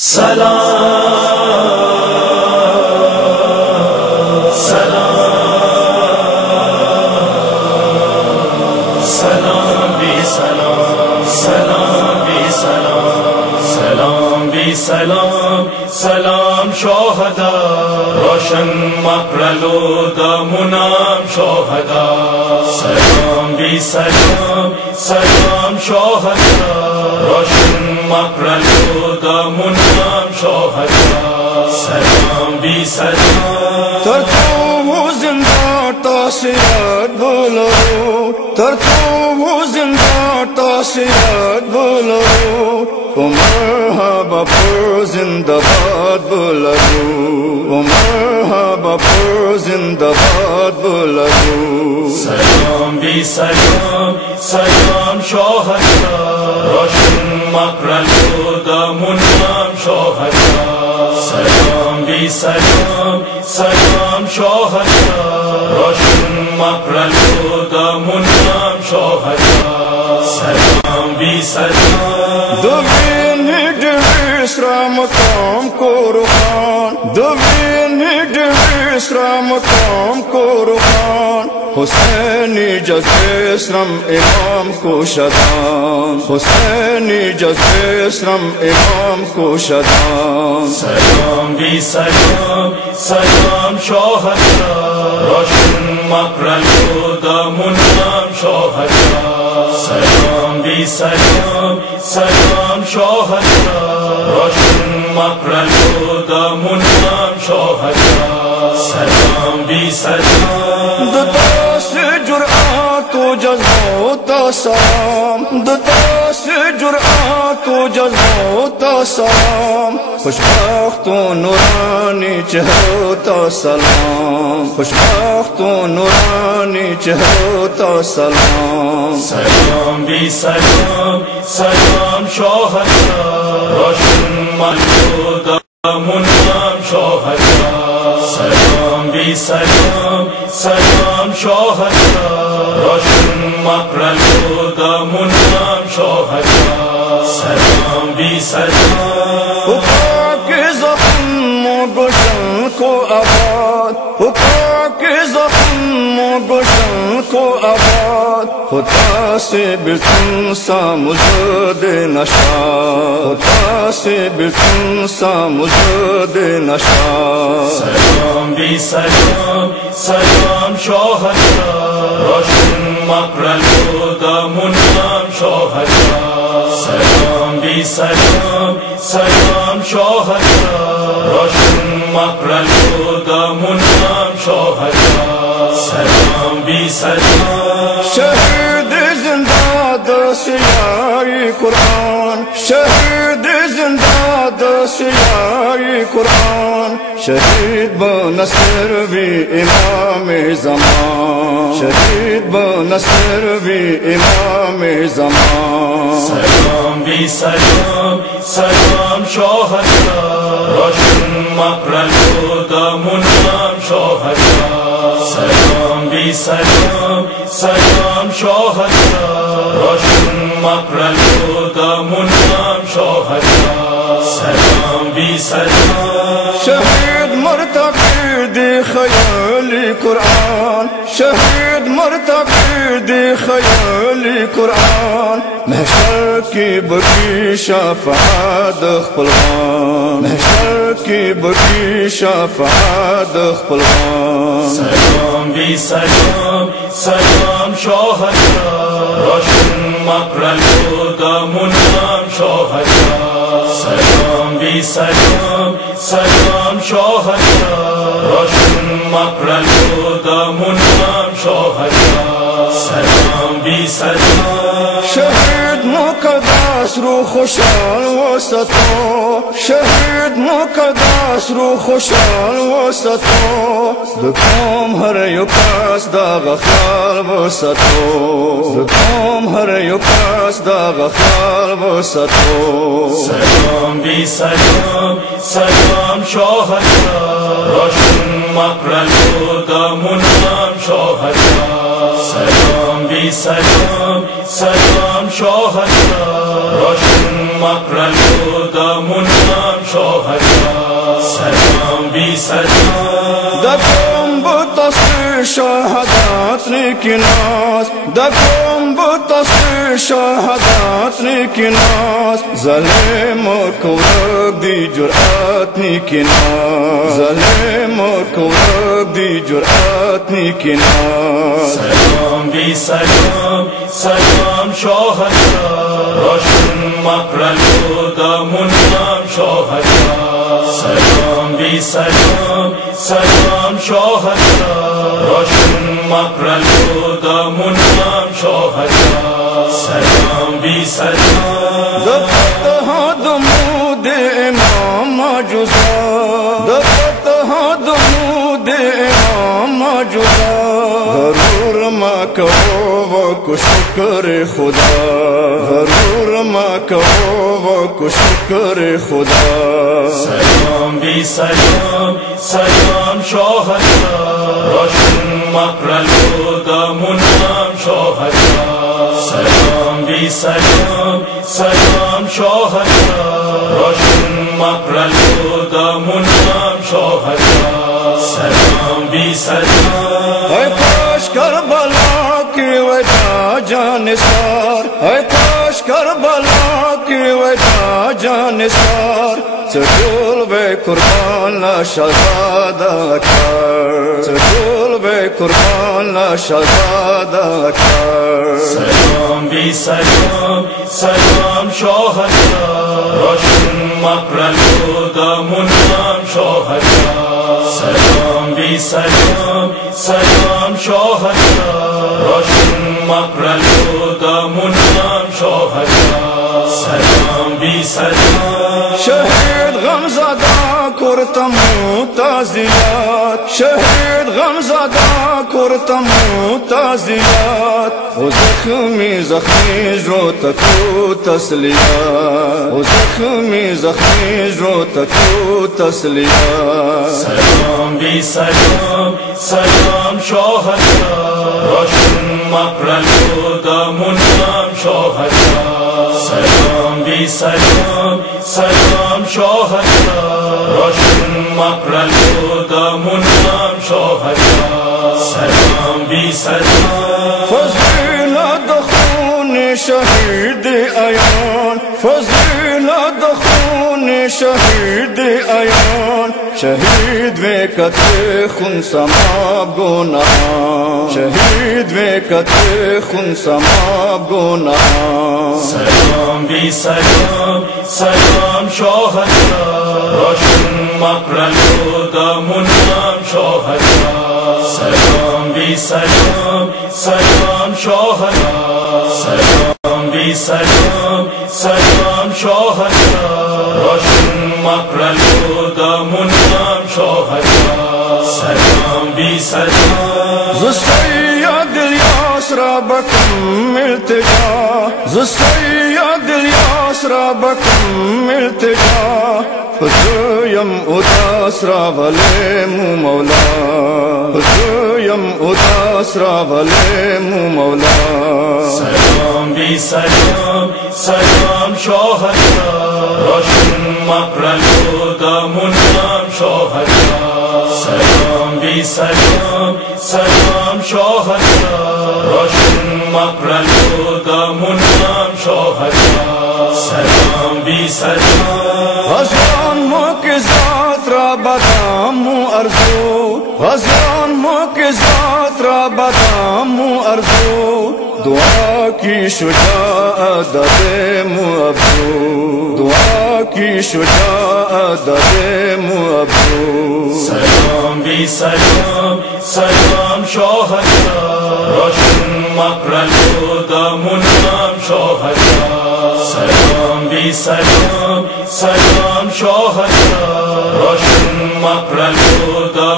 सलाम सलाम सलाम भी सलाम सलाम भी सलाम सलाम भी सलाम सलाम शोहदा रोशन मकरलो दमुनाम शोहदा सलाम भी सलाम सलाम शोहदा रोशन मकरलो दमुनाम शोहदा सलाम भी सलाम तरतो वो जिंदा तासीरात बोलो तरतो जिंदा तासीरात बोलो मरहबा पर जिंदाबाद बोलो मरहबा पर जिंदाबाद बोलो सलाम भी सलाम सलाम शोहदा रोशन मकरलो दमुनाम शोहदा सलाम भी सलाम सलाम शोहदा रोशन मकरलो दमुनाम शोहदा सलाम भी सलाम दुविन डिस्राम काम को रुखान दुविन डिस्राम काम को रुखान हुसैनी जज्बे श्रम इमाम को शदान हुसैनी जज्बे श्रम इमाम को शदान सलाम भी सलाम सलाम शोहदा रोशन मकरलो दमुनाम शोहदा सलाम भी सलाम सलाम शोहदा रोशन मकरलो दमुनाम शोहदा सलाम भी सलाम दुता से जुर्आत तो जज्बोता सलाम दुता से जुर्आत तो जज्बोता सलाम खुशबख्तों नूरानी चेहरोता सलाम खुशबख्तों नूरानी चेहरोता सलाम सलाम भी सलाम सलाम शोहदा रोशन मकरलो दमुनाम शोहदा सलाम भी सलाम सलाम शोहदा रोशन मकरलो दमुनाम शोहदा सलाम भी सलाम के जख्म गुशन को आबाद के जख्म गुशन को आबाद होता से बिल्कुल सा मुझद नशा होता से बिल्कुल सा मुझद नशा सलाम भी सलाम सलाम शोहदा रोशन मकरलो दमुनाम शोहदा सलाम भी सलाम सलाम शोहदा रोशन मकरलो दमुनाम शोहदा सलाम भी सलाम शहीद जिंदा दसियारी कुरान शहीद जिंदा दसियारी कुरान शहीद बनसर भी इमाम ज़मान शहीद बनसर भी इमाम ज़मान सलाम भी सलाम सलाम शोहदा रोशन मकरलो दमुनाम शोहदा सलाम भी सलाम सलाम शोहदा रोशन मकरलो दमुनाम शोहदा सलाम भी सलाम शहीद मरतक़द ख़याली कुरान शहीद मरतक़द ख़याली कुरान महशर की बड़ी शफ़ाअत ख़ुलवान महशर की बड़ी शफ़ाअत ख़ुलवान सलाम भी सलाम सलाम शोहदा रोशन मकरलो दमुनाम शोहदा सलाम भी सलाम सलाम शोहदा रोशन मकरलो दमुनाम शोहदा सलाम भी सलाम शहीद मुक़द्दस रू खुशाल वसतो शहीद मुक़द्दस रू खुशाल वसतो दुखों हर युकास दाग ख्याल वसतो दुखों हर युकास दाग ख्याल वसतो सलाम भी सलाम सलाम शोहदा रोशन मकरलो दमुनाम शोहदा सलाम भी بی سلام سلام شاهدان روشن مقر الهدى منام شاهدان سلام بی سلام دکم بتصویر شهادت نیکی ناز دکم بتصویر شهادت نیکی ناز ظالم و کورک دی جرأت نیکی ناز ظالم و کورک دی جرأت نیکی ناز سلام بی سلام سلام شاهدان روشن مقر الهدى منام شاهدان سلام بی سلام سلام شاهدان روشن مقر الهدى منام شاهدان سلام بی سلام دفتها دمود امام جزا دفتها دمود امام جزا غرور ما کهو و شکر خدا غرور ما کهو و شکر خدا سلام بی سلام سلام شاهدان روشن مقر الهدى منام شاهدان سلام بی سلام سلام شاهدان روشن مقر الهدى منام شاهدان سلام بی سلام ای کاش کربلا کی وجا جانسار ای کاش کربلا کی وجا جانسار چطول بے قربان شہزاد اکبر چطول بے قربان شہزاد اکبر سلام بی سلام سلام شاهدان روشن مقر الهدى منام شاهدان سلام بی سلام سلام شاهدان روشن مقر الهدى منام شاهدان سلام بی سلام شهید غمزاده کرتم تعزیت شهید غمزاده کرتم تعزیت و زخمی رو تکو تسلیت و زخمی رو تکو تسلیت سلام بی سلام سلام شاهدان روشن مقر الهدى منام شاهدان سلام بی سلام سلام شاهدان روشن مقر الهدى منام شاهدان سلام بی سلام فضیلت خون شهید ایان فضیلت خون شهید ایان شهید وقت خون سماب گناهان شهید وقت خون سماب گناهان سلام بی سلام سلام شاهدان روشن مقر الهدى منام شاهدان سلام بی سلام سلام شاهدان سلام بی سلام سلام شاهدان روشن مقر الهدى منام شاهدان سلام بی سلام ز سید الیاس را بکم التجا ز سید الیاس را بکم التجا زویم اداس را ولیم مولا زویم اداس را ولیم مولا سلام بی سلام سلام شاهدان روشن مقر الهدى منام شاهدان سلام بی سلام سلام شاهدان روشن مقر الهدى منام شاهدان سلام بی سلام غزوان معجزات را بدم ارزو غزوان معجزات را بدم ارزو دعا کی شجاعت دے ابرو دعا کی شجاعت دے ابرو سلام بی سلام سلام شاهدان روشن مقر الهدى منام شاهدان سلام بی سلام سلام شاهدان روشن مقر الهدى